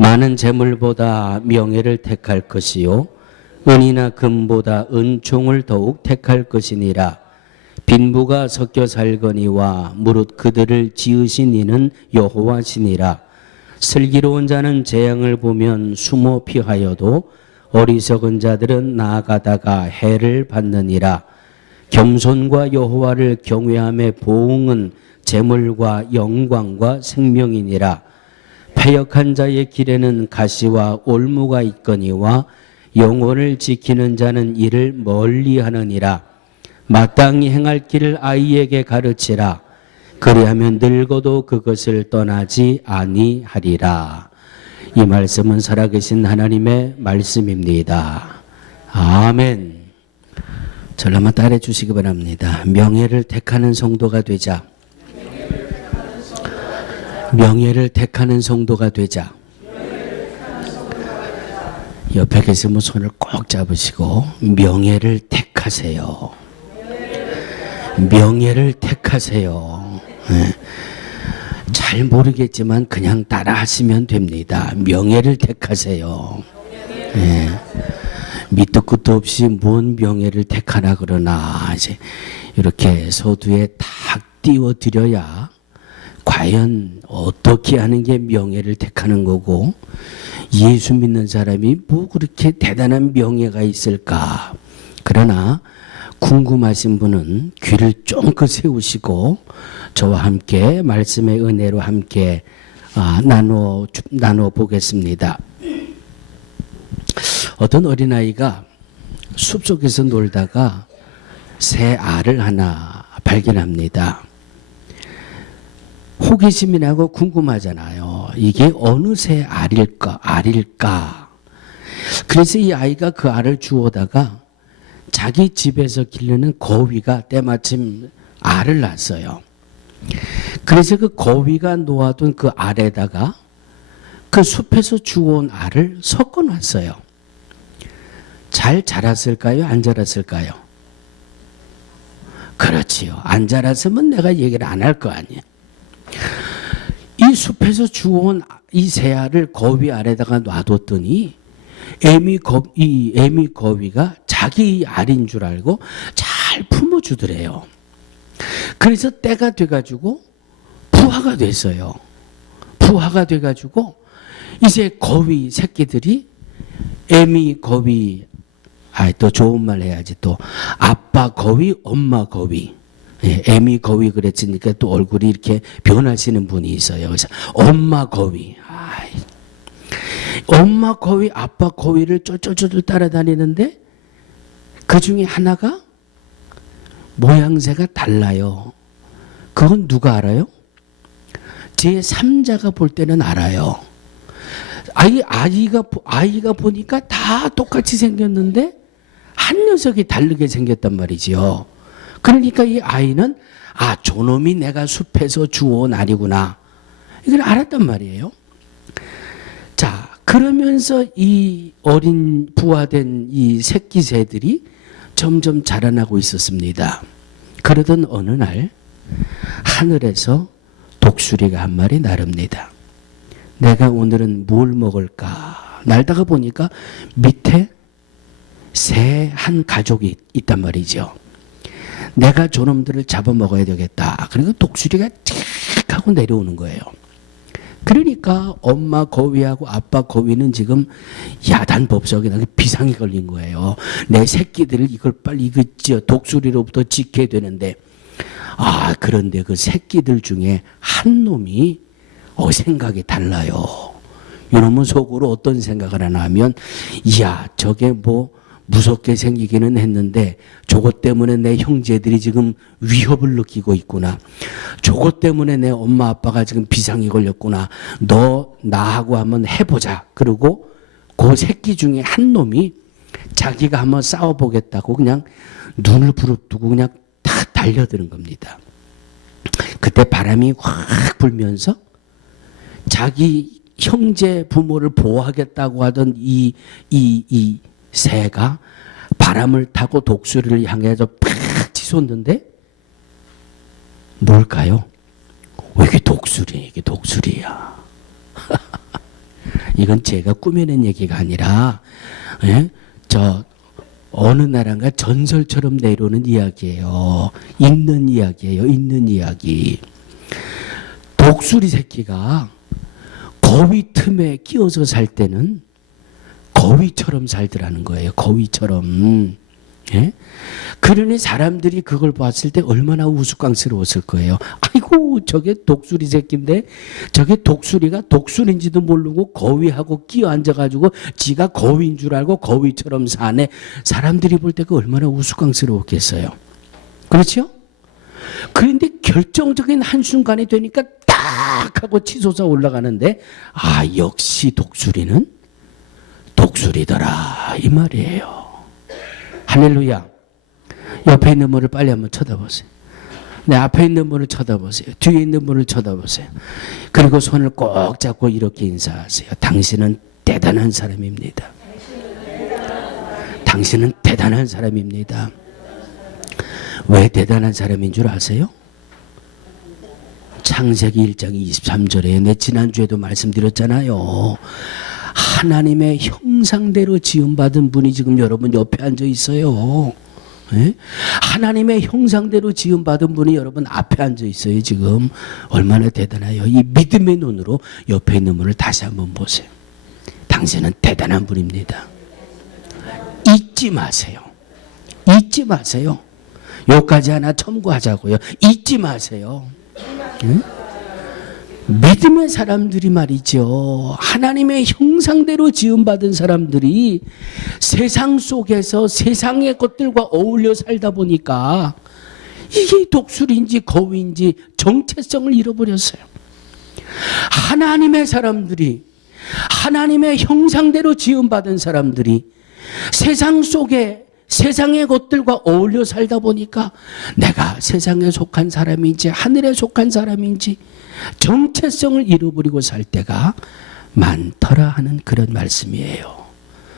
많은 재물보다 명예를 택할 것이요 은이나 금보다 은총을 더욱 택할 것이니라. 빈부가 섞여 살거니와 무릇 그들을 지으신 이는 여호와시니라. 슬기로운 자는 재앙을 보면 숨어 피하여도 어리석은 자들은 나아가다가 해를 받느니라. 겸손과 여호와를 경외함의 보응은 재물과 영광과 생명이니라. 패역한 자의 길에는 가시와 올무가 있거니와 영혼을 지키는 자는 이를 멀리하느니라. 마땅히 행할 길을 아이에게 가르치라. 그리하면 늙어도 그것을 떠나지 아니하리라. 이 말씀은 살아계신 하나님의 말씀입니다. 아멘. 저를 한번 따라해 주시기 바랍니다. 명예를 택하는 성도가 되자. 명예를 택하는 성도가 되자. 옆에 계시면 손을 꼭 잡으시고 명예를 택하세요. 명예를 택하세요. 잘 모르겠지만 그냥 따라 하시면 됩니다. 명예를 택하세요. 밑도 끝도 없이 뭔 명예를 택하나 그러나 이제 이렇게 서두에 탁 띄워드려야 과연 어떻게 하는 게 명예를 택하는 거고 예수 믿는 사람이 뭐 그렇게 대단한 명예가 있을까. 그러나 궁금하신 분은 귀를 쫑긋 세우시고 저와 함께 말씀의 은혜로 함께 나눠 보겠습니다. 어떤 어린아이가 숲속에서 놀다가 새 알을 하나 발견합니다. 호기심이 나고 궁금하잖아요. 이게 어느 새 알일까? 그래서 이 아이가 그 알을 주워다가 자기 집에서 기르는 거위가 때마침 알을 낳았어요. 그래서 그 거위가 놓아둔 그 알에다가 그 숲에서 주워온 알을 섞어 놨어요. 잘 자랐을까요? 안 자랐을까요? 그렇지요. 안 자랐으면 내가 얘기를 안 할 거 아니에요. 이 숲에서 주워온 이 새 알을 거위 알에다가 놔뒀더니 이 애미 거위가 자기 알인 줄 알고 잘 품어주더래요. 그래서 때가 돼가지고 부화가 됐어요. 부화가 돼가지고 이제 거위 새끼들이 애미 거위, 또 좋은 말 해야지 또 아빠 거위, 엄마 거위. 애미 거위 그랬으니까 또 얼굴이 이렇게 변하시는 분이 있어요. 그래서 엄마 거위. 엄마 거위, 아빠 거위를 쫄쫄쫄 따라다니는데 그 중에 하나가 모양새가 달라요. 그건 누가 알아요? 제3자가 볼 때는 알아요. 아이가 보니까 다 똑같이 생겼는데 한 녀석이 다르게 생겼단 말이지요. 그러니까 이 아이는 저놈이 내가 숲에서 주워온 알이구나. 이걸 알았단 말이에요. 자, 그러면서 이 어린 부화된 이 새끼 새들이 점점 자라나고 있었습니다. 그러던 어느 날 하늘에서 독수리가 한 마리 나릅니다. 내가 오늘은 뭘 먹을까? 날다가 보니까 밑에 새 한 가족이 있단 말이죠. 내가 저놈들을 잡아먹어야 되겠다. 그리고 독수리가 칙 하고 내려오는 거예요. 그러니까 엄마 거위하고 아빠 거위는 지금 야단법석에 비상이 걸린 거예요. 내 새끼들을 이걸 빨리 독수리로부터 지켜야 되는데 그런데 그 새끼들 중에 한 놈이 생각이 달라요. 이놈은 속으로 어떤 생각을 하나 하면 저게 뭐 무섭게 생기기는 했는데 저것 때문에 내 형제들이 지금 위협을 느끼고 있구나. 저것 때문에 내 엄마 아빠가 지금 비상이 걸렸구나. 너 나하고 한번 해보자. 그리고 그 새끼 중에 한 놈이 자기가 한번 싸워보겠다고 그냥 눈을 부릅뜨고 그냥 탁 달려드는 겁니다. 그때 바람이 확 불면서 자기 형제 부모를 보호하겠다고 하던 이 새가 바람을 타고 독수리를 향해서 팍 치솟는데 뭘까요? 이게 독수리야. 이건 제가 꾸며낸 얘기가 아니라 예? 저 어느 나라가 전설처럼 내려오는 이야기예요. 있는 이야기예요. 있는 이야기. 독수리 새끼가 거위 틈에 끼어서 살 때는 거위처럼 살더라는 거예요. 거위처럼. 예? 그러니 사람들이 그걸 봤을 때 얼마나 우스꽝스러웠을 거예요. 아이고 저게 독수리 새끼인데 저게 독수리가 독수리인지도 모르고 거위하고 끼어 앉아가지고 지가 거위인 줄 알고 거위처럼 사네. 사람들이 볼 때 그 얼마나 우스꽝스러웠겠어요. 그렇죠? 그런데 결정적인 한순간이 되니까 딱 하고 치솟아 올라가는데 아 역시 독수리는 독수리더라 이 말이에요. 할렐루야. 옆에 있는 분을 빨리 한번 쳐다보세요. 내 앞에 있는 분을 쳐다보세요. 뒤에 있는 분을 쳐다보세요. 그리고 손을 꼭 잡고 이렇게 인사하세요. 당신은 대단한 사람입니다. 당신은 대단한 사람입니다. 왜 대단한 사람인 줄 아세요? 창세기 1장 23절에 내 지난주에도 말씀드렸잖아요. 하나님의 형상대로 지음받은 분이 지금 여러분 옆에 앉아 있어요. 예? 하나님의 형상대로 지음받은 분이 여러분 앞에 앉아 있어요. 지금 얼마나 대단해요. 이 믿음의 눈으로 옆에 있는 분을 다시 한번 보세요. 당신은 대단한 분입니다. 잊지 마세요. 잊지 마세요. 요까지 하나 첨구하자고요. 잊지 마세요. 예? 믿음의 사람들이 말이죠. 하나님의 형상대로 지음받은 사람들이 세상 속에서 세상의 것들과 어울려 살다 보니까 이게 독수리인지 거위인지 정체성을 잃어버렸어요. 하나님의 사람들이 하나님의 형상대로 지음받은 사람들이 세상 속에 세상의 것들과 어울려 살다 보니까 내가 세상에 속한 사람인지 하늘에 속한 사람인지 정체성을 잃어버리고 살 때가 많더라 하는 그런 말씀이에요.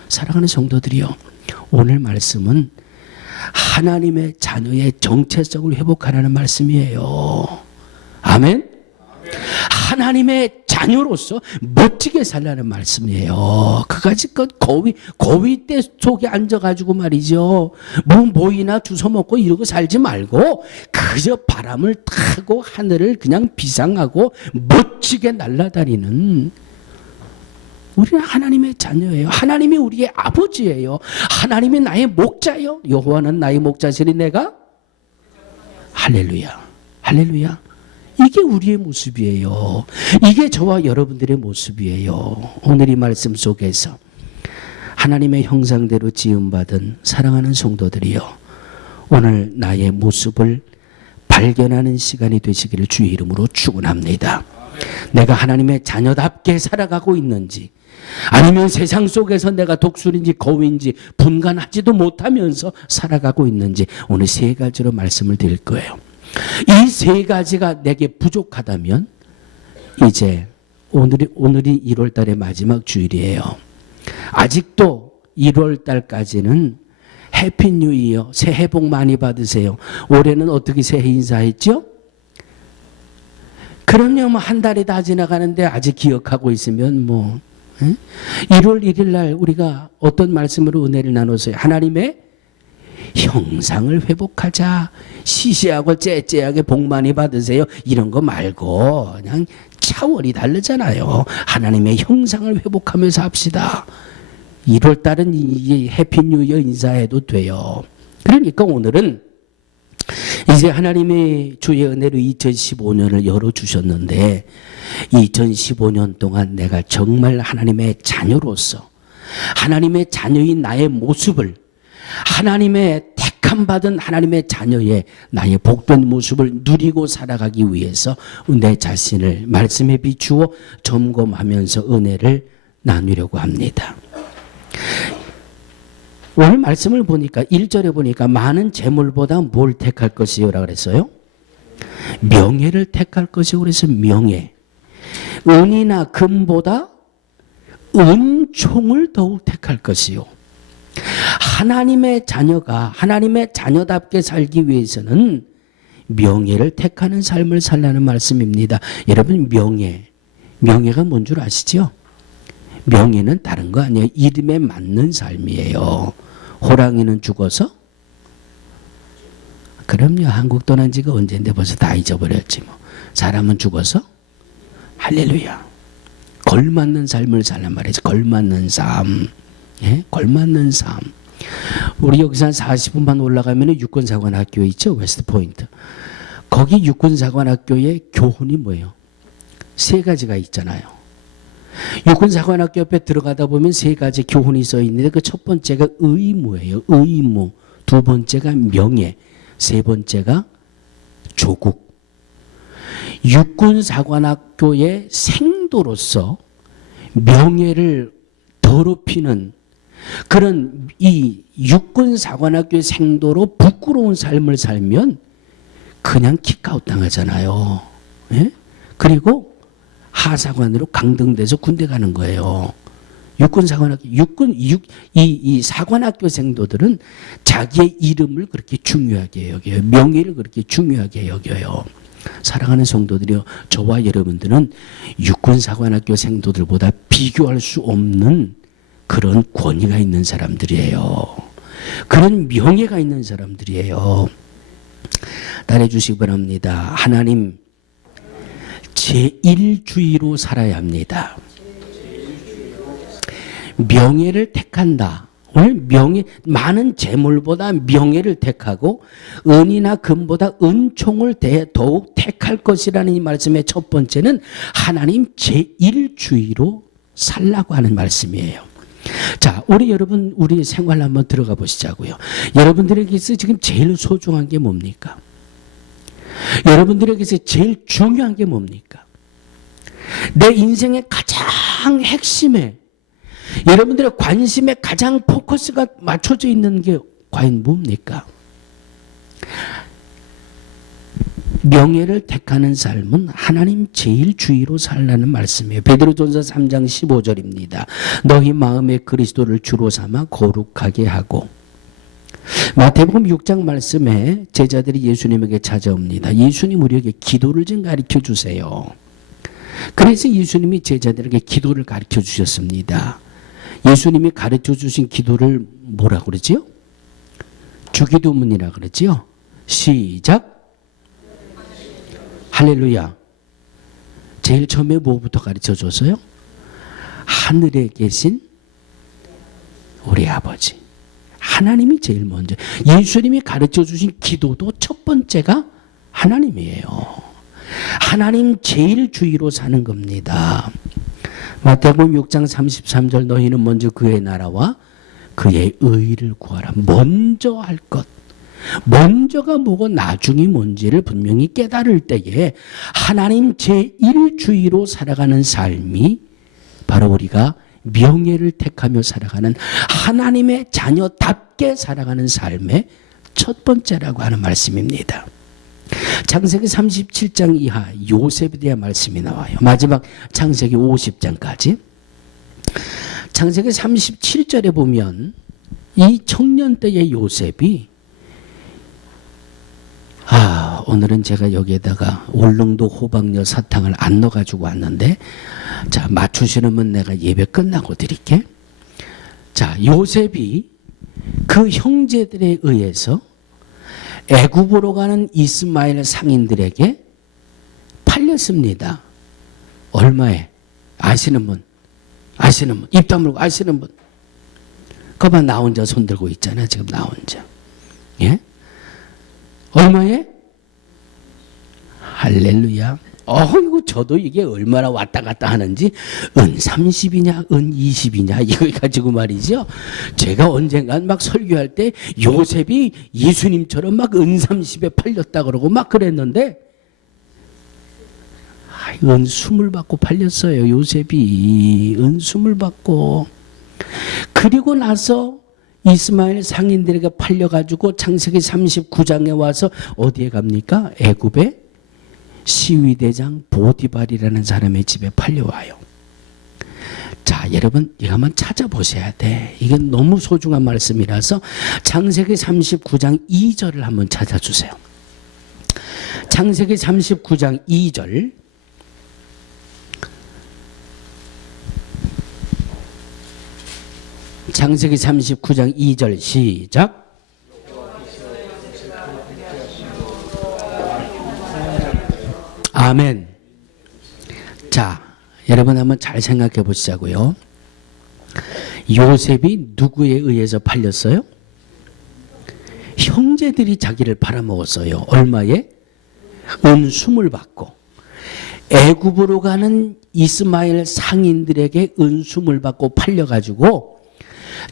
사랑하는 성도들이요, 오늘 말씀은 하나님의 자녀의 정체성을 회복하라는 말씀이에요. 아멘? 하나님의 자녀로서 멋지게 살라는 말씀이에요. 그가지껏 거위떼 속에 앉아가지고 말이죠. 뭐 모이나 주워 먹고 이러고 살지 말고 그저 바람을 타고 하늘을 그냥 비상하고 멋지게 날아다니는 우리는 하나님의 자녀예요. 하나님이 우리의 아버지예요. 하나님이 나의 목자예요. 여호와는 나의 목자시니 내가 할렐루야. 할렐루야. 이게 우리의 모습이에요. 이게 저와 여러분들의 모습이에요. 오늘 이 말씀 속에서 하나님의 형상대로 지음받은 사랑하는 성도들이요, 오늘 나의 모습을 발견하는 시간이 되시기를 주의 이름으로 축원합니다. 내가 하나님의 자녀답게 살아가고 있는지, 아니면 세상 속에서 내가 독수리인지 거위인지 분간하지도 못하면서 살아가고 있는지 오늘 세 가지로 말씀을 드릴 거예요. 이 세 가지가 내게 부족하다면 이제 오늘이 1월 달의 마지막 주일이에요. 아직도 1월 달까지는 해피 뉴 이어, 새해 복 많이 받으세요. 올해는 어떻게 새해 인사했죠? 그럼요, 뭐 한 달이 다 지나가는데 아직 기억하고 있으면 뭐 1월 1일 날 우리가 어떤 말씀으로 은혜를 나눴어요? 하나님의 형상을 회복하자. 시시하고 째째하게 복 많이 받으세요. 이런 거 말고 그냥 차원이 다르잖아요. 하나님의 형상을 회복하면서 합시다. 1월 달은 이 해피 뉴 이어 인사해도 돼요. 그러니까 오늘은 이제 하나님의 주의 은혜로 2015년을 열어주셨는데 2015년 동안 내가 정말 하나님의 자녀로서 하나님의 자녀인 나의 모습을, 하나님의 택함 받은 하나님의 자녀의 나의 복된 모습을 누리고 살아가기 위해서 내 자신을 말씀에 비추어 점검하면서 은혜를 나누려고 합니다. 오늘 말씀을 보니까 1절에 보니까 많은 재물보다 뭘 택할 것이요 라고 그랬어요? 명예를 택할 것이요. 그래서 명예. 은이나 금보다 은총을 더욱 택할 것이요. 하나님의 자녀가 하나님의 자녀답게 살기 위해서는 명예를 택하는 삶을 살라는 말씀입니다. 여러분, 명예가 뭔 줄 아시죠? 명예는 다른 거 아니에요. 이름에 맞는 삶이에요. 호랑이는 죽어서? 그럼요. 한국 떠난 지가 언젠데 벌써 다 잊어버렸지 뭐. 사람은 죽어서? 할렐루야. 걸맞는 삶을 살란 말이죠. 걸맞는 삶. 예? 걸맞는 삶. 우리 여기서 한 40분만 올라가면 육군사관학교 있죠? 웨스트포인트. 거기 육군사관학교의 교훈이 뭐예요? 세 가지가 있잖아요. 육군사관학교 옆에 들어가다 보면 세 가지 교훈이 써 있는데 그 첫 번째가 의무예요. 의무. 두 번째가 명예. 세 번째가 조국. 육군사관학교의 생도로서 명예를 더럽히는 그런 이 육군사관학교의 생도로 부끄러운 삶을 살면 그냥 킥아웃 당하잖아요. 예? 그리고 하사관으로 강등돼서 군대 가는 거예요. 육군사관학교, 이 사관학교 생도들은 자기의 이름을 그렇게 중요하게 여겨요. 명예를 그렇게 중요하게 여겨요. 사랑하는 성도들이요, 저와 여러분들은 육군사관학교 생도들보다 비교할 수 없는 그런 권위가 있는 사람들이에요. 그런 명예가 있는 사람들이에요. 따라해주시기 바랍니다. 하나님 제1주의로 살아야 합니다. 명예를 택한다. 오늘 명예, 많은 재물보다 명예를 택하고 은이나 금보다 은총을 더욱 택할 것이라는 이 말씀의 첫 번째는 하나님 제1주의로 살라고 하는 말씀이에요. 자, 우리 여러분, 우리 생활 한번 들어가 보시자고요. 여러분들에게서 지금 제일 소중한 게 뭡니까? 여러분들에게서 제일 중요한 게 뭡니까? 내 인생의 가장 핵심에, 여러분들의 관심에 가장 포커스가 맞춰져 있는 게 과연 뭡니까? 명예를 택하는 삶은 하나님 제일주의로 살라는 말씀이에요. 베드로전서 3장 15절입니다. 너희 마음에 그리스도를 주로 삼아 거룩하게 하고. 마태복음 6장 말씀에 제자들이 예수님에게 찾아옵니다. 예수님 우리에게 기도를 좀 가르쳐 주세요. 그래서 예수님이 제자들에게 기도를 가르쳐 주셨습니다. 예수님이 가르쳐 주신 기도를 뭐라고 그러지요? 주기도문이라고 그러지요. 시작. 할렐루야. 제일 처음에 뭐부터 가르쳐 줬어요? 하늘에 계신 우리 아버지. 하나님이 제일 먼저. 예수님이 가르쳐 주신 기도도 첫 번째가 하나님이에요. 하나님 제일 주의로 사는 겁니다. 마태복음 6장 33절 너희는 먼저 그의 나라와 그의 의를 구하라. 먼저 할 것. 먼저가 뭐고 나중이 뭔지를 분명히 깨달을 때에 하나님 제1주의로 살아가는 삶이 바로 우리가 명예를 택하며 살아가는 하나님의 자녀답게 살아가는 삶의 첫 번째라고 하는 말씀입니다. 창세기 37장 이하 요셉에 대한 말씀이 나와요. 마지막 창세기 50장까지. 창세기 37절에 보면 이 청년 때의 요셉이 오늘은 제가 여기에다가 울릉도 호박엿 사탕을 안 넣어가지고 왔는데, 자, 맞추시는 내가 예배 끝나고 드릴게. 자, 요셉이 그 형제들에 의해서 애굽으로 가는 이스마엘 상인들에게 팔렸습니다. 얼마에? 아시는 분? 아시는 분? 입 다물고 아시는 분? 그만 나 혼자 손 들고 있잖아, 지금 나 혼자. 예? 얼마에? 할렐루야. 이거 저도 이게 얼마나 왔다 갔다 하는지, 은 30이냐, 은 20이냐, 이거 가지고 말이죠. 제가 언젠간 막 설교할 때 요셉이 예수님처럼 막 은 30에 팔렸다 그러고 막 그랬는데, 은 20 받고 팔렸어요. 요셉이 은 20 받고. 그리고 나서 이스마엘 상인들에게 팔려가지고 창세기 39장에 와서 어디에 갑니까? 애굽의 시위대장 보디발이라는 사람의 집에 팔려와요. 자, 여러분 이거 한번 찾아보셔야 돼. 이게 너무 소중한 말씀이라서 창세기 39장 2절을 한번 찾아주세요. 창세기 39장 2절. 창세기 39장 2절 시작. 아멘. 자, 여러분 한번 잘 생각해 보시자고요. 요셉이 누구에 의해서 팔렸어요? 형제들이 자기를 팔아먹었어요. 얼마에? 은숨을 받고. 애굽으로 가는 이스마엘 상인들에게 은숨을 받고 팔려가지고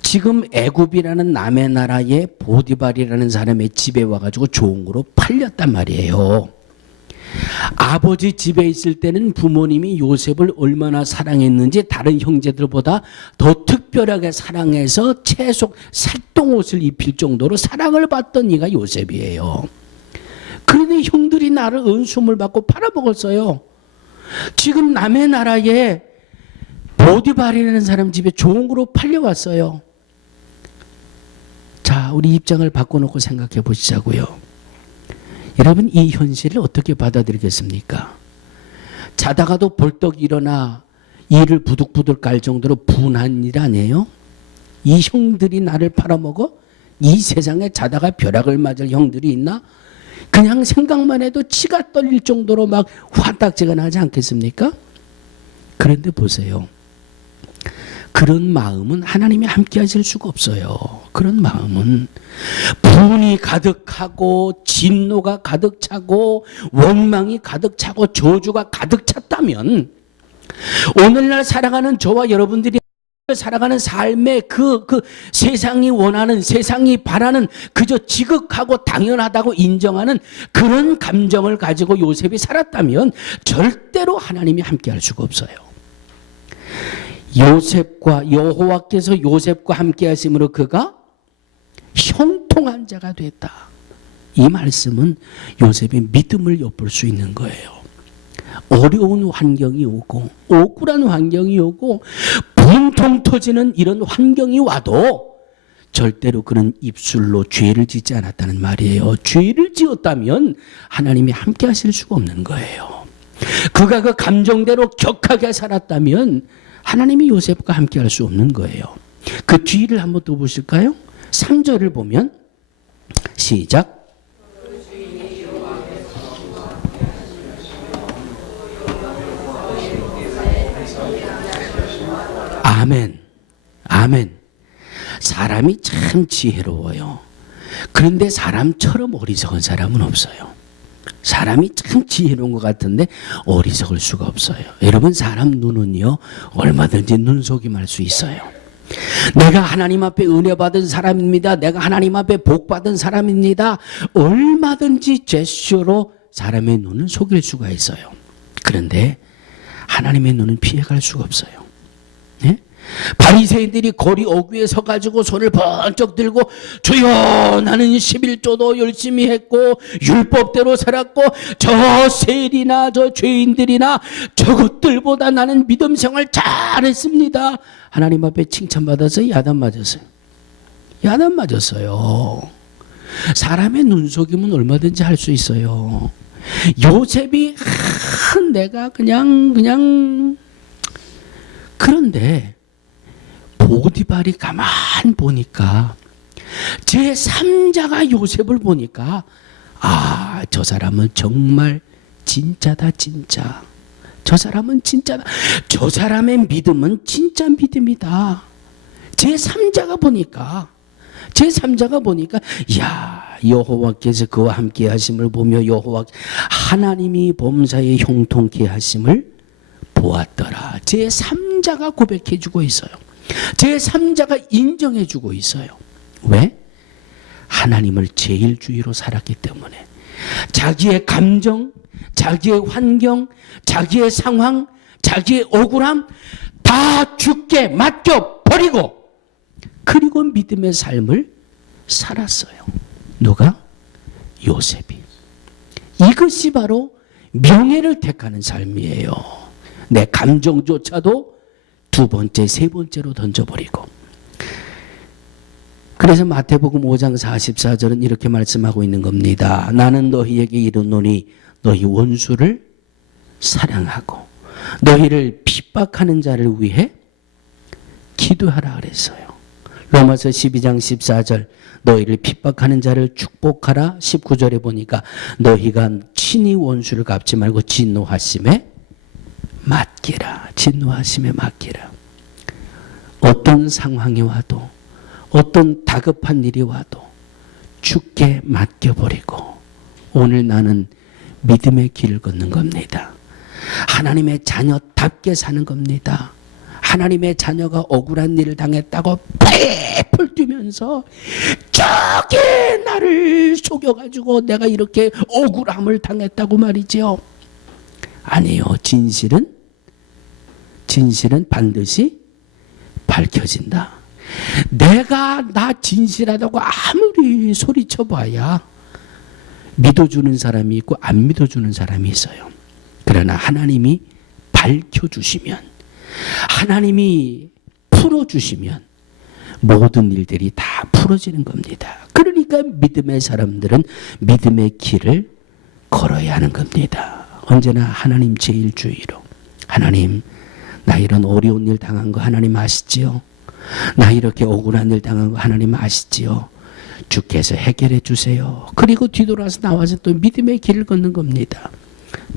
지금 애굽이라는 남의 나라의 보디발이라는 사람의 집에 와가지고 종으로 팔렸단 말이에요. 아버지 집에 있을 때는 부모님이 요셉을 얼마나 사랑했는지 다른 형제들보다 더 특별하게 사랑해서 채속 색동옷을 입힐 정도로 사랑을 받던 이가 요셉이에요. 그런데 형들이 나를 은숨을 받고 팔아먹었어요. 지금 남의 나라에 보디발이라는 사람 집에 종으로 팔려왔어요. 자, 우리 입장을 바꿔놓고 생각해 보시자고요. 여러분, 이 현실을 어떻게 받아들이겠습니까? 자다가도 벌떡 일어나 이를 부득부득 깔 정도로 분한 일 아니에요? 이 형들이 나를 팔아먹어? 이 세상에 자다가 벼락을 맞을 형들이 있나? 그냥 생각만 해도 치가 떨릴 정도로 막 화딱지가 나지 않겠습니까? 그런데 보세요. 그런 마음은 하나님이 함께 하실 수가 없어요. 그런 마음은 분이 가득하고 진노가 가득 차고 원망이 가득 차고 저주가 가득 찼다면 오늘날 살아가는 저와 여러분들이 살아가는 삶의 그 세상이 원하는, 세상이 바라는 그저 지극하고 당연하다고 인정하는 그런 감정을 가지고 요셉이 살았다면 절대로 하나님이 함께 할 수가 없어요. 요셉과 여호와께서 요셉과 함께 하심으로 그가 형통한 자가 됐다. 이 말씀은 요셉의 믿음을 엿볼 수 있는 거예요. 어려운 환경이 오고 억울한 환경이 오고 분통 터지는 이런 환경이 와도 절대로 그는 입술로 죄를 짓지 않았다는 말이에요. 죄를 지었다면 하나님이 함께 하실 수가 없는 거예요. 그가 그 감정대로 격하게 살았다면 하나님이 요셉과 함께 할 수 없는 거예요. 그 뒤를 한번 또 보실까요? 3절을 보면 시작. 아멘. 아멘. 사람이 참 지혜로워요. 그런데 사람처럼 어리석은 사람은 없어요. 사람이 참 지혜로운 것 같은데 어리석을 수가 없어요. 여러분, 사람 눈은요 얼마든지 눈속임할 수 있어요. 내가 하나님 앞에 은혜 받은 사람입니다. 내가 하나님 앞에 복 받은 사람입니다. 얼마든지 제스처로 사람의 눈은 속일 수가 있어요. 그런데 하나님의 눈은 피해갈 수가 없어요. 네? 바리새인들이 거리 어귀에 서가지고 손을 번쩍 들고 주여 나는 11조도 열심히 했고 율법대로 살았고 저 세리나 저 죄인들이나 저것들보다 나는 믿음 생활 잘했습니다. 하나님 앞에 칭찬받아서 야단 맞았어요. 야단 맞았어요. 사람의 눈속임은 얼마든지 할 수 있어요. 요셉이 내가 그냥 그런데 보디발이 가만 보니까 제3자가 요셉을 보니까 저 사람은 정말 진짜다 진짜. 저 사람은 진짜다. 저 사람의 믿음은 진짜 믿음이다. 제3자가 보니까 야 여호와께서 그와 함께 하심을 보며 여호와 하나님이 범사에 형통케 하심을 보았더라. 제3자가 고백해주고 있어요. 제3자가 인정해주고 있어요. 왜? 하나님을 제일 주의로 살았기 때문에. 자기의 감정, 자기의 환경, 자기의 상황, 자기의 억울함 다 주께 맡겨버리고 그리고 믿음의 삶을 살았어요. 누가? 요셉이. 이것이 바로 명예를 택하는 삶이에요. 내 감정조차도 두 번째, 세 번째로 던져버리고. 그래서 마태복음 5장 44절은 이렇게 말씀하고 있는 겁니다. 나는 너희에게 이르노니 너희 원수를 사랑하고 너희를 핍박하는 자를 위해 기도하라 그랬어요. 로마서 12장 14절 너희를 핍박하는 자를 축복하라. 19절에 보니까 너희가 친히 원수를 갚지 말고 진노하심에 맡기라. 진노하심에 맡기라. 어떤 상황이 와도 어떤 다급한 일이 와도 주께 맡겨버리고 오늘 나는 믿음의 길을 걷는 겁니다. 하나님의 자녀답게 사는 겁니다. 하나님의 자녀가 억울한 일을 당했다고 펄펄 뛰면서 저게 나를 속여가지고 내가 이렇게 억울함을 당했다고 말이죠. 아니요. 진실은 반드시 밝혀진다. 내가 나 진실하다고 아무리 소리쳐봐야 믿어주는 사람이 있고 안 믿어주는 사람이 있어요. 그러나 하나님이 밝혀주시면, 하나님이 풀어주시면 모든 일들이 다 풀어지는 겁니다. 그러니까 믿음의 사람들은 믿음의 길을 걸어야 하는 겁니다. 언제나 하나님 제일주의로. 하나님, 나 이런 어려운 일 당한 거 하나님 아시지요? 나 이렇게 억울한 일 당한 거 하나님 아시지요? 주께서 해결해 주세요. 그리고 뒤돌아서 나와서 또 믿음의 길을 걷는 겁니다.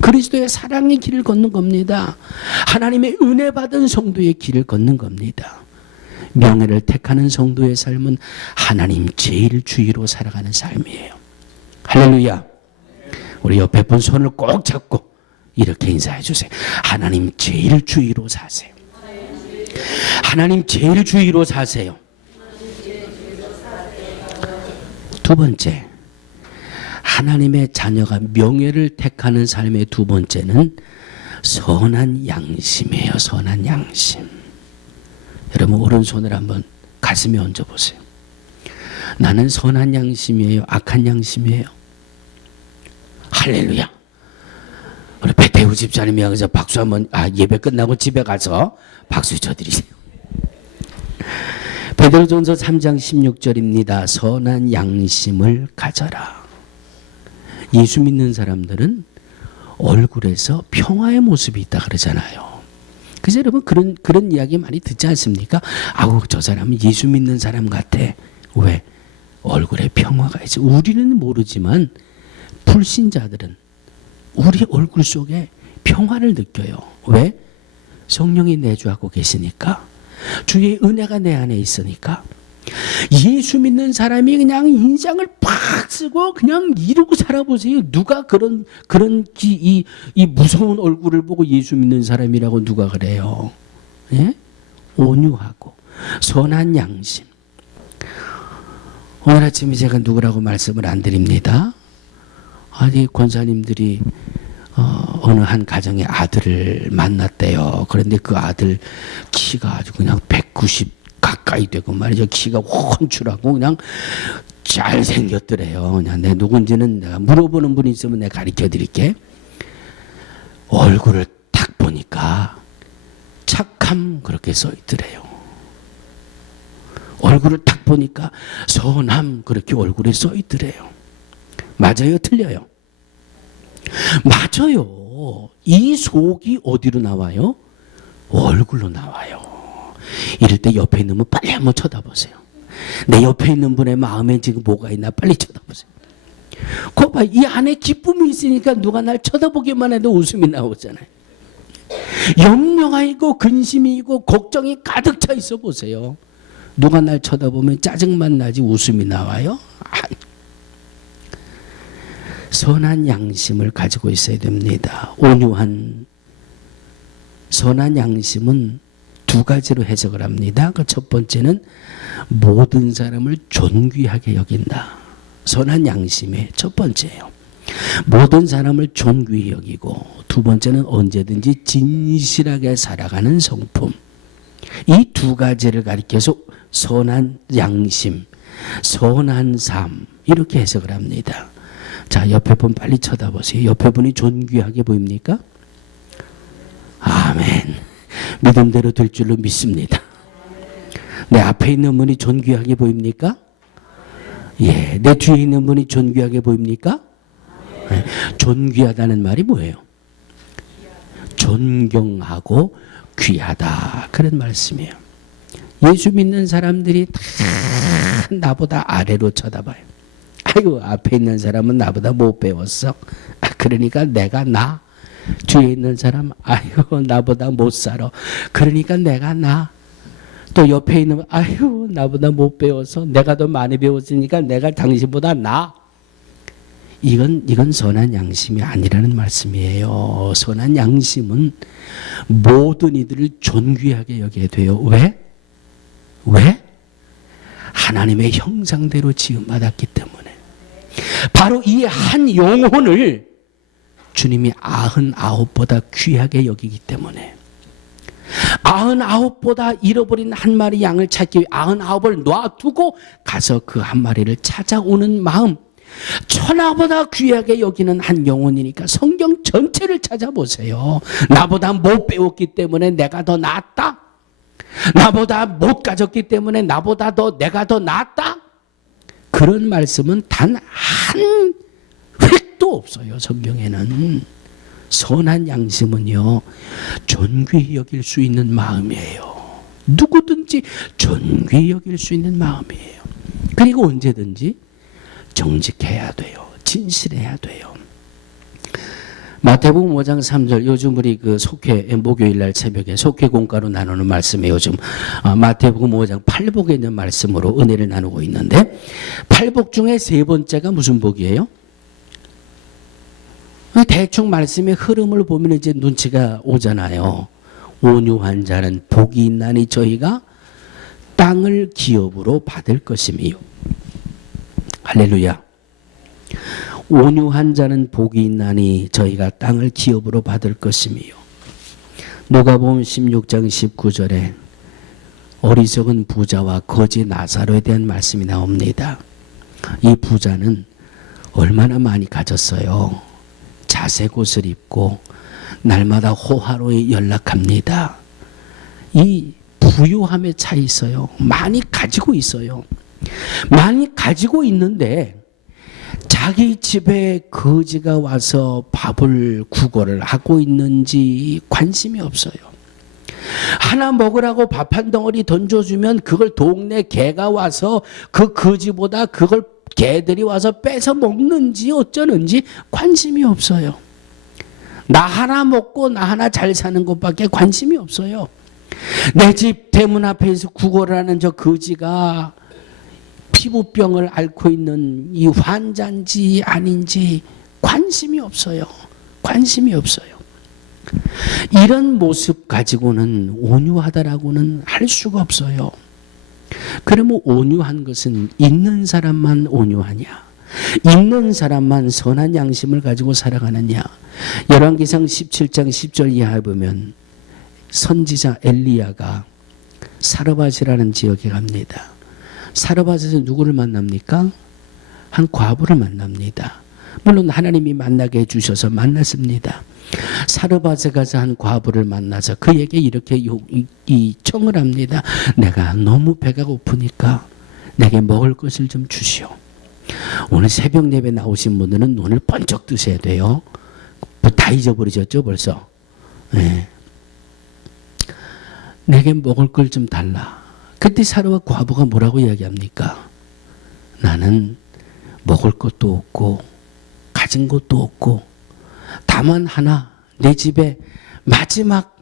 그리스도의 사랑의 길을 걷는 겁니다. 하나님의 은혜 받은 성도의 길을 걷는 겁니다. 명예를 택하는 성도의 삶은 하나님 제일주의로 살아가는 삶이에요. 할렐루야. 우리 옆에 분 손을 꼭 잡고 이렇게 인사해 주세요. 하나님 제일주의로 사세요. 하나님 제일주의로 사세요. 두 번째, 하나님의 자녀가 명예를 택하는 삶의 두 번째는 선한 양심이에요. 선한 양심. 여러분 오른손을 한번 가슴에 얹어보세요. 나는 선한 양심이에요? 악한 양심이에요? 할렐루야. 우리 배태우 집사님이 여기서 박수 한번, 예배 끝나고 집에 가서 박수 쳐드리세요. 베드로전서 3장 16절입니다. 선한 양심을 가져라. 예수 믿는 사람들은 얼굴에서 평화의 모습이 있다 그러잖아요. 그래서 여러분 그런 이야기 많이 듣지 않습니까? 아우 저 사람은 예수 믿는 사람 같아. 왜? 얼굴에 평화가 있지. 우리는 모르지만 불신자들은 우리 얼굴 속에 평화를 느껴요. 왜? 성령이 내주하고 계시니까. 주의 은혜가 내 안에 있으니까. 예수 믿는 사람이 그냥 인상을 팍 쓰고 그냥 이러고 살아보세요. 누가 이 무서운 얼굴을 보고 예수 믿는 사람이라고 누가 그래요? 예? 온유하고 선한 양심. 오늘 아침에 제가 누구라고 말씀을 안 드립니다. 아니 권사님들이 어느 한 가정의 아들을 만났대요. 그런데 그 아들 키가 아주 그냥 190 가까이 되고 말이죠. 키가 훤칠하고 그냥 잘생겼더래요. 그냥 내 누군지는 내가 물어보는 분이 있으면 내가 가르쳐 드릴게. 얼굴을 딱 보니까 착함 그렇게 써 있더래요. 얼굴을 딱 보니까 선함 그렇게 얼굴에 써 있더래요. 맞아요? 틀려요? 맞아요. 이 속이 어디로 나와요? 얼굴로 나와요. 이럴 때 옆에 있는 분 빨리 한번 쳐다보세요. 내 옆에 있는 분의 마음에 지금 뭐가 있나 빨리 쳐다보세요. 거 봐, 이 안에 기쁨이 있으니까 누가 날 쳐다보기만 해도 웃음이 나오잖아요. 염려가 있고 근심이 있고 걱정이 가득 차 있어 보세요. 누가 날 쳐다보면 짜증만 나지 웃음이 나와요? 선한 양심을 가지고 있어야 됩니다. 온유한 선한 양심은 두 가지로 해석을 합니다. 그 첫 번째는 모든 사람을 존귀하게 여긴다. 선한 양심의 첫 번째예요. 모든 사람을 존귀히 여기고 두 번째는 언제든지 진실하게 살아가는 성품. 이 두 가지를 가리켜서 선한 양심, 선한 삶 이렇게 해석을 합니다. 자, 옆에 분 빨리 쳐다보세요. 옆에 분이 존귀하게 보입니까? 아멘. 믿음대로 될 줄로 믿습니다. 내 앞에 있는 분이 존귀하게 보입니까? 예. 내 뒤에 있는 분이 존귀하게 보입니까? 예. 존귀하다는 말이 뭐예요? 존경하고 귀하다. 그런 말씀이에요. 예수 믿는 사람들이 다 나보다 아래로 쳐다봐요. 아이고, 앞에 있는 사람은 나보다 못 배웠어. 그러니까 내가 나. 뒤에 있는 사람, 아이고, 나보다 못 살아. 그러니까 내가 나. 또 옆에 있는, 아이고, 나보다 못 배워서 내가 더 많이 배웠으니까 내가 당신보다 나. 이건 선한 양심이 아니라는 말씀이에요. 선한 양심은 모든 이들을 존귀하게 여겨야 돼요. 왜? 하나님의 형상대로 지음받았기 때문에. 바로 이 한 영혼을 주님이 99보다 귀하게 여기기 때문에. 99보다 잃어버린 한 마리 양을 찾기 위해 99을 놔두고 가서 그 한 마리를 찾아오는 마음, 천하보다 귀하게 여기는 한 영혼이니까 성경 전체를 찾아보세요. 나보다 못 배웠기 때문에 내가 더 낫다. 나보다 못 가졌기 때문에 내가 더 낫다. 그런 말씀은 단 한 획도 없어요. 성경에는. 선한 양심은요, 존귀히 여길 수 있는 마음이에요. 누구든지 존귀히 여길 수 있는 마음이에요. 그리고 언제든지 정직해야 돼요. 진실해야 돼요. 마태복음 5장 3절, 요즘 우리 그 속회 목요일날 새벽에 속회 공과로 나누는 말씀에 요즘 마태복음 5장 8복에 있는 말씀으로 은혜를 나누고 있는데, 8복 중에 세 번째가 무슨 복이에요? 대충 말씀의 흐름을 보면 이제 눈치가 오잖아요. 온유한 자는 복이 있나니 저희가 땅을 기업으로 받을 것이며. 할렐루야. 온유한 자는 복이 있나니 저희가 땅을 기업으로 받을 것이며. 누가복음 16장 19절에 어리석은 부자와 거지 나사로에 대한 말씀이 나옵니다. 이 부자는 얼마나 많이 가졌어요. 자색 옷을 입고 날마다 호화로에 연락합니다. 이 부유함에 차 있어요. 많이 가지고 있어요. 많이 가지고 있는데 자기 집에 거지가 와서 밥을 구걸을 하고 있는지 관심이 없어요. 하나 먹으라고 밥 한 덩어리 던져주면 그걸 동네 개가 와서 그 거지보다 그걸 개들이 와서 뺏어 먹는지 어쩌는지 관심이 없어요. 나 하나 먹고 나 하나 잘 사는 것밖에 관심이 없어요. 내 집 대문 앞에서 구걸을 하는 저 거지가 피부병을 앓고 있는 이 환자인지 아닌지 관심이 없어요. 관심이 없어요. 이런 모습 가지고는 온유하다라고는 할 수가 없어요. 그러면 온유한 것은 있는 사람만 온유하냐? 있는 사람만 선한 양심을 가지고 살아가느냐? 열왕기상 17장 10절 이하에 보면 선지자 엘리야가 사르밧이라는 지역에 갑니다. 사르밧에서 누구를 만납니까? 한 과부를 만납니다. 물론 하나님이 만나게 해주셔서 만났습니다. 사르밧에 가서 한 과부를 만나서 그에게 이렇게 청을 합니다. 내가 너무 배가 고프니까 내게 먹을 것을 좀 주시오. 오늘 새벽 예배 나오신 분들은 눈을 번쩍 뜨셔야 돼요. 다 잊어버리셨죠 벌써? 네. 내게 먹을 걸 좀 달라. 그때 사르밧 과부가 뭐라고 이야기합니까? 나는 먹을 것도 없고 가진 것도 없고 다만 하나 내 집에 마지막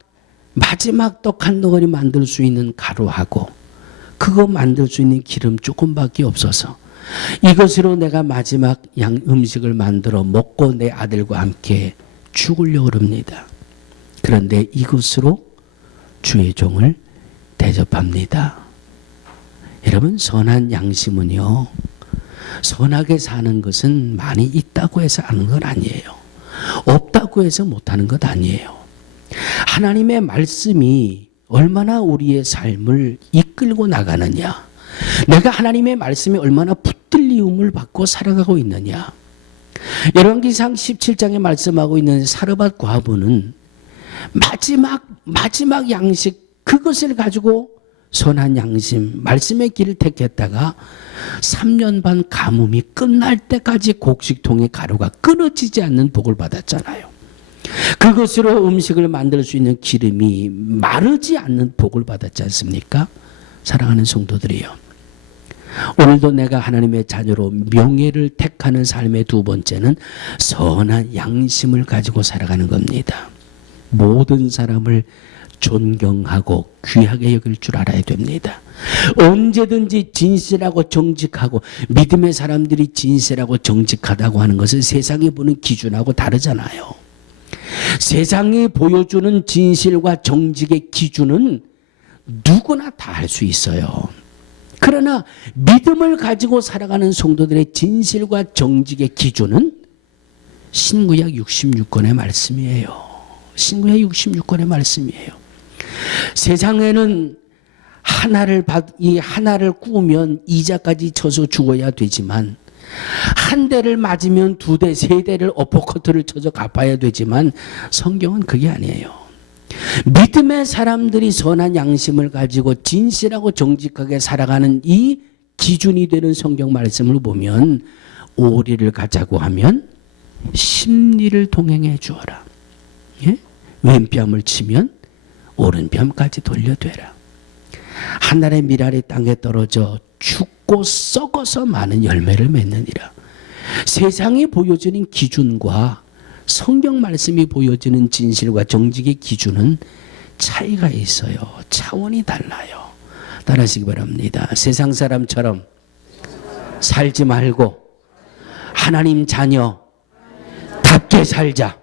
떡 한 덩어리 만들 수 있는 가루하고 그거 만들 수 있는 기름 조금밖에 없어서 이것으로 내가 마지막 음식을 만들어 먹고 내 아들과 함께 죽으려고 합니다. 그런데 이것으로 주의 종을 대접합니다. 여러분, 선한 양심은요, 선하게 사는 것은 많이 있다고 해서 하는 건 아니에요. 없다고 해서 못하는 것 아니에요. 하나님의 말씀이 얼마나 우리의 삶을 이끌고 나가느냐, 내가 하나님의 말씀에 얼마나 붙들림을 받고 살아가고 있느냐. 열왕기상 17장에 말씀하고 있는 사르밧 과부는 마지막 양식, 그것을 가지고 선한 양심, 말씀의 길을 택했다가 3년 반 가뭄이 끝날 때까지 곡식통의 가루가 끊어지지 않는 복을 받았잖아요. 그것으로 음식을 만들 수 있는 기름이 마르지 않는 복을 받았지 않습니까? 사랑하는 성도들이요, 오늘도 내가 하나님의 자녀로 명예를 택하는 삶의 두 번째는 선한 양심을 가지고 살아가는 겁니다. 모든 사람을 존경하고 귀하게 여길 줄 알아야 됩니다. 언제든지 진실하고 정직하고, 믿음의 사람들이 진실하고 정직하다고 하는 것은 세상이 보는 기준하고 다르잖아요. 세상이 보여주는 진실과 정직의 기준은 누구나 다 할 수 있어요. 그러나 믿음을 가지고 살아가는 성도들의 진실과 정직의 기준은 신구약 66권의 말씀이에요. 신구약 66권의 말씀이에요. 세상에는 이 하나를 꾸면 이자까지 쳐서 죽어야 되지만, 한 대를 맞으면 두 대, 세 대를 어퍼커트를 쳐서 갚아야 되지만, 성경은 그게 아니에요. 믿음의 사람들이 선한 양심을 가지고 진실하고 정직하게 살아가는 이 기준이 되는 성경 말씀을 보면, 오리를 가자고 하면 십리를 동행해 주어라. 예? 왼뺨을 치면 오른뺨까지 돌려대라. 하늘의 미랄이 땅에 떨어져 죽고 썩어서 많은 열매를 맺느니라. 세상이 보여주는 기준과 성경 말씀이 보여주는 진실과 정직의 기준은 차이가 있어요. 차원이 달라요. 따라하시기 바랍니다. 세상 사람처럼 살지 말고 하나님 자녀답게 살자.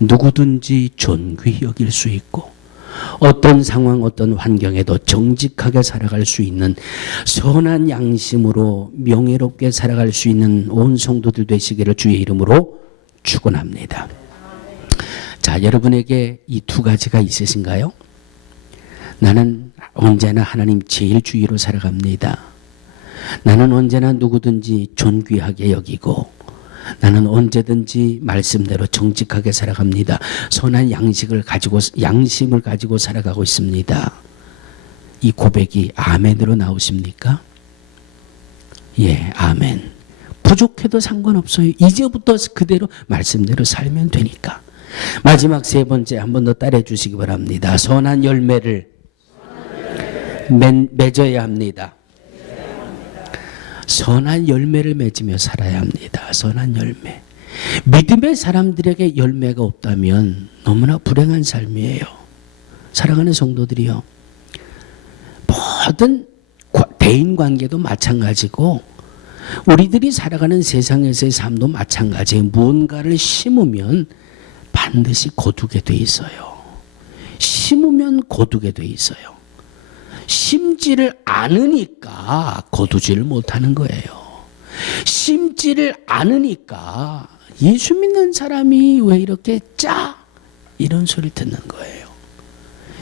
누구든지 존귀히 여길 수 있고, 어떤 상황, 어떤 환경에도 정직하게 살아갈 수 있는, 선한 양심으로 명예롭게 살아갈 수 있는 온 성도들 되시기를 주의 이름으로 축원합니다. 자, 여러분에게 이 두 가지가 있으신가요? 나는 언제나 하나님 제일 주의로 살아갑니다. 나는 언제나 누구든지 존귀하게 여기고, 나는 언제든지 말씀대로 정직하게 살아갑니다. 선한 양심을 가지고 살아가고 있습니다. 이 고백이 아멘으로 나오십니까? 예, 아멘. 부족해도 상관없어요. 이제부터 그대로 말씀대로 살면 되니까. 마지막 세 번째 한 번 더 따라해 주시기 바랍니다. 선한 열매를 맺어야 합니다. 선한 열매를 맺으며 살아야 합니다. 선한 열매. 믿음의 사람들에게 열매가 없다면 너무나 불행한 삶이에요. 사랑하는 성도들이요, 모든 대인관계도 마찬가지고 우리들이 살아가는 세상에서의 삶도 마찬가지예요. 무언가를 심으면 반드시 거두게 돼 있어요. 심으면 거두게 돼 있어요. 심지를 않으니까 거두지를 못하는 거예요. 심지를 않으니까 예수 믿는 사람이 왜 이렇게 짜? 이런 소리를 듣는 거예요.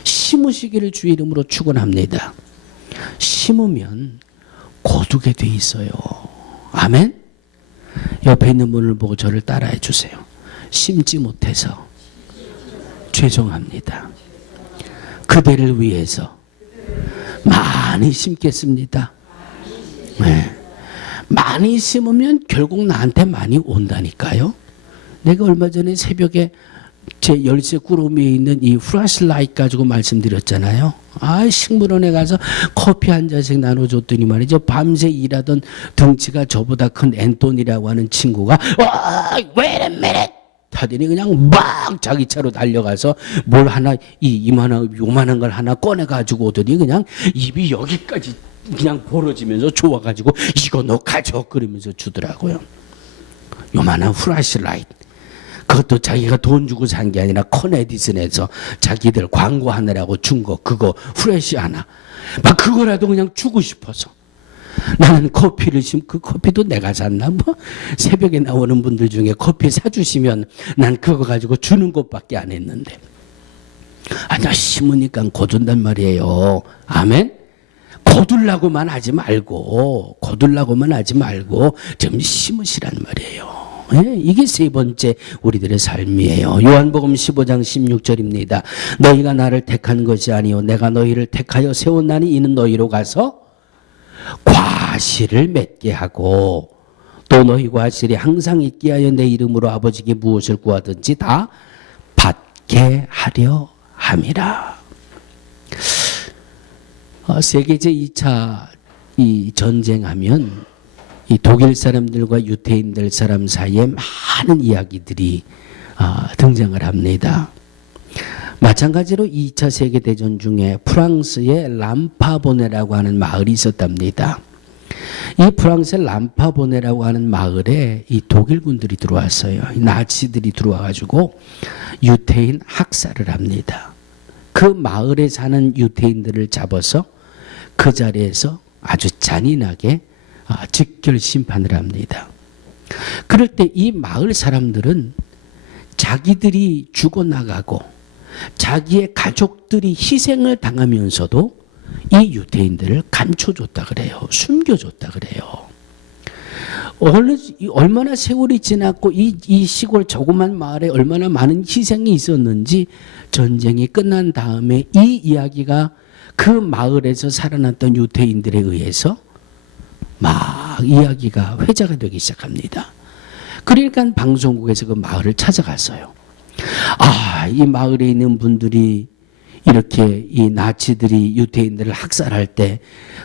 심으시기를 주의 이름으로 축원합니다. 심으면 거두게 돼 있어요. 아멘? 옆에 있는 분을 보고 저를 따라해 주세요. 심지 못해서 죄송합니다. 그대를 위해서 많이 심겠습니다. 네. 많이 심으면 결국 나한테 많이 온다니까요. 내가 얼마 전에 새벽에 제 열쇠 꾸러미에 있는 이 플래시라이트 가지고 말씀드렸잖아요. 식물원에 가서 커피 한 잔씩 나눠줬더니 말이죠, 밤새 일하던 덩치가 저보다 큰 앤토니라고 하는 친구가 wait a minute 하더니 그냥 막 자기 차로 달려가서 뭘 하나 요만한 걸 하나 꺼내가지고 오더니 그냥 입이 여기까지 그냥 벌어지면서 좋아가지고 이거 너 가져 그러면서 주더라고요. 요만한 플래시라이트. 그것도 자기가 돈 주고 산 게 아니라 커네디슨에서 자기들 광고하느라고 준 거, 그거 프레시 하나. 막 그거라도 그냥 주고 싶어서. 나는 커피를 그 커피도 내가 샀나? 뭐 새벽에 나오는 분들 중에 커피 사주시면 난 그거 가지고 주는 것밖에 안 했는데. 나 심으니까 거둔단 말이에요. 아멘? 거둘라고만 하지 말고 좀 심으시란 말이에요. 네, 이게 세 번째 우리들의 삶이에요. 요한복음 15장 16절입니다. 너희가 나를 택한 것이 아니요 내가 너희를 택하여 세웠나니 이는 너희로 가서 과실을 맺게 하고 또 너희 과실이 항상 있게 하여 내 이름으로 아버지께 무엇을 구하든지 다 받게 하려 함이라. 세계제 2차 이 전쟁하면 이 독일 사람들과 유태인들 사람 사이에 많은 이야기들이 등장을 합니다. 마찬가지로 2차 세계대전 중에 프랑스의 람파보네라고 하는 마을이 있었답니다. 이 프랑스의 람파보네라고 하는 마을에 이 독일군들이 들어왔어요. 나치들이 들어와가지고 유태인 학살을 합니다. 그 마을에 사는 유태인들을 잡아서 그 자리에서 아주 잔인하게 직결 심판을 합니다. 그럴 때 이 마을 사람들은 자기들이 죽어나가고 자기의 가족들이 희생을 당하면서도 이 유태인들을 감춰줬다 그래요. 숨겨줬다 그래요. 얼마나 세월이 지났고 이 시골 조그만 마을에 얼마나 많은 희생이 있었는지 전쟁이 끝난 다음에 이 이야기가 그 마을에서 살아났던 유태인들에 의해서 막 이야기가 회자가 되기 시작합니다. 그러니까 방송국에서 그 마을을 찾아갔어요. 이 마을에 있는 분들이 이렇게 이 나치들이 유태인들을 학살할 때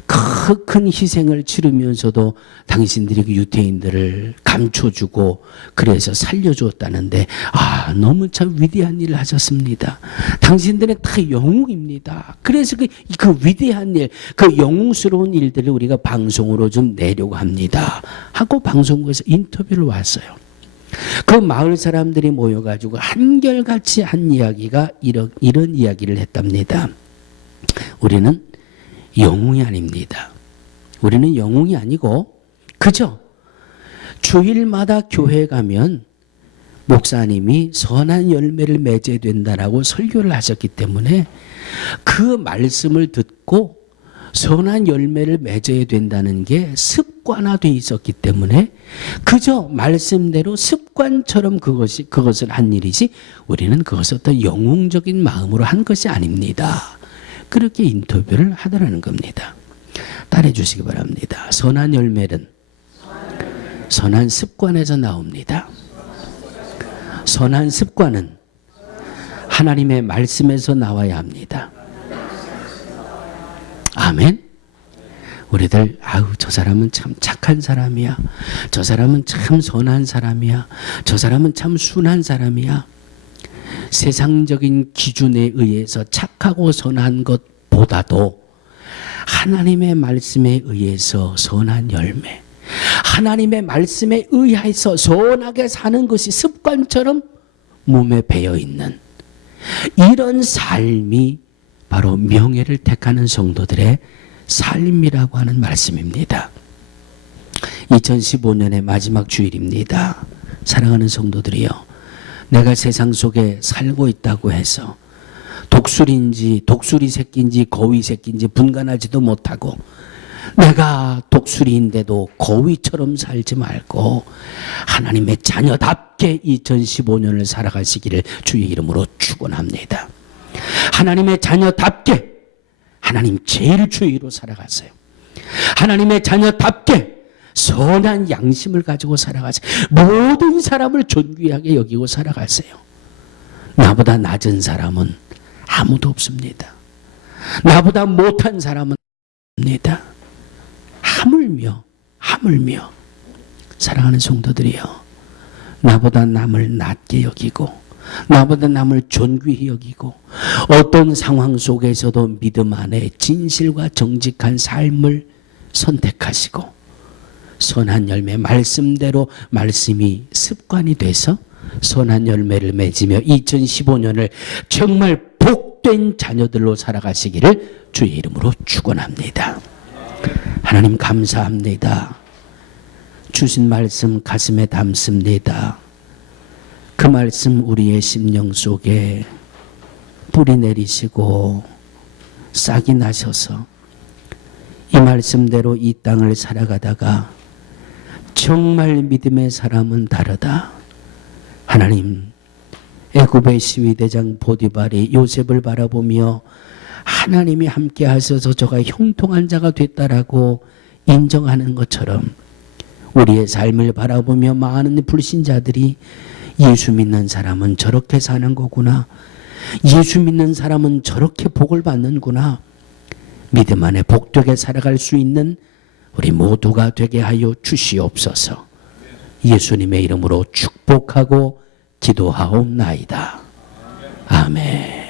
큰 희생을 치르면서도 당신들이 그 유태인들을 감춰주고 그래서 살려주었다는데 너무 참 위대한 일을 하셨습니다. 당신들은 다 영웅입니다. 그래서 그 위대한 일, 그 영웅스러운 일들을 우리가 방송으로 좀 내려고 합니다. 하고 방송국에서 인터뷰를 왔어요. 그 마을 사람들이 모여가지고 한결같이 한 이야기가 이런 이야기를 했답니다. 우리는 영웅이 아닙니다. 우리는 영웅이 아니고 그저 주일마다 교회에 가면 목사님이 선한 열매를 맺어야 된다라고 설교를 하셨기 때문에 그 말씀을 듣고 선한 열매를 맺어야 된다는 게 습관화되어 있었기 때문에 그저 말씀대로 습관처럼 그것을 한 일이지 우리는 그것을 어떤 영웅적인 마음으로 한 것이 아닙니다. 그렇게 인터뷰를 하더라는 겁니다. 따라해 주시기 바랍니다. 선한 열매는 선한 습관에서 나옵니다. 선한 습관은 하나님의 말씀에서 나와야 합니다. 아멘. 우리들 저 사람은 참 착한 사람이야. 저 사람은 참 선한 사람이야. 저 사람은 참 순한 사람이야. 세상적인 기준에 의해서 착하고 선한 것보다도 하나님의 말씀에 의해서 선한 열매, 하나님의 말씀에 의해서 선하게 사는 것이 습관처럼 몸에 배어 있는 이런 삶이 바로 명예를 택하는 성도들의 삶이라고 하는 말씀입니다. 2015년의 마지막 주일입니다. 사랑하는 성도들이요, 내가 세상 속에 살고 있다고 해서 독수리인지 독수리 새끼인지 거위 새끼인지 분간하지도 못하고 내가 독수리인데도 거위처럼 살지 말고 하나님의 자녀답게 2015년을 살아가시기를 주의 이름으로 축원합니다. 하나님의 자녀답게 하나님 제일 주의로 살아가세요. 하나님의 자녀답게 선한 양심을 가지고 살아가세요. 모든 사람을 존귀하게 여기고 살아가세요. 나보다 낮은 사람은 아무도 없습니다. 나보다 못한 사람은 없습니다. 하물며 사랑하는 성도들이요, 나보다 남을 낮게 여기고 나보다 남을 존귀히 여기고 어떤 상황 속에서도 믿음 안에 진실과 정직한 삶을 선택하시고 선한 열매, 말씀대로 말씀이 습관이 돼서 선한 열매를 맺으며 2015년을 정말 복된 자녀들로 살아가시기를 주의 이름으로 축원합니다. 하나님 감사합니다. 주신 말씀 가슴에 담습니다. 그 말씀 우리의 심령 속에 뿌리 내리시고 싹이 나셔서 이 말씀대로 이 땅을 살아가다가 정말 믿음의 사람은 다르다. 하나님, 애굽의 시위대장 보디발이 요셉을 바라보며 하나님이 함께 하셔서 저가 형통한 자가 됐다라고 인정하는 것처럼 우리의 삶을 바라보며 많은 불신자들이 예수 믿는 사람은 저렇게 사는 거구나, 예수 믿는 사람은 저렇게 복을 받는구나, 믿음 안에 복되게 살아갈 수 있는 우리 모두가 되게 하여 주시옵소서. 예수님의 이름으로 축복하고 기도하옵나이다. 아멘.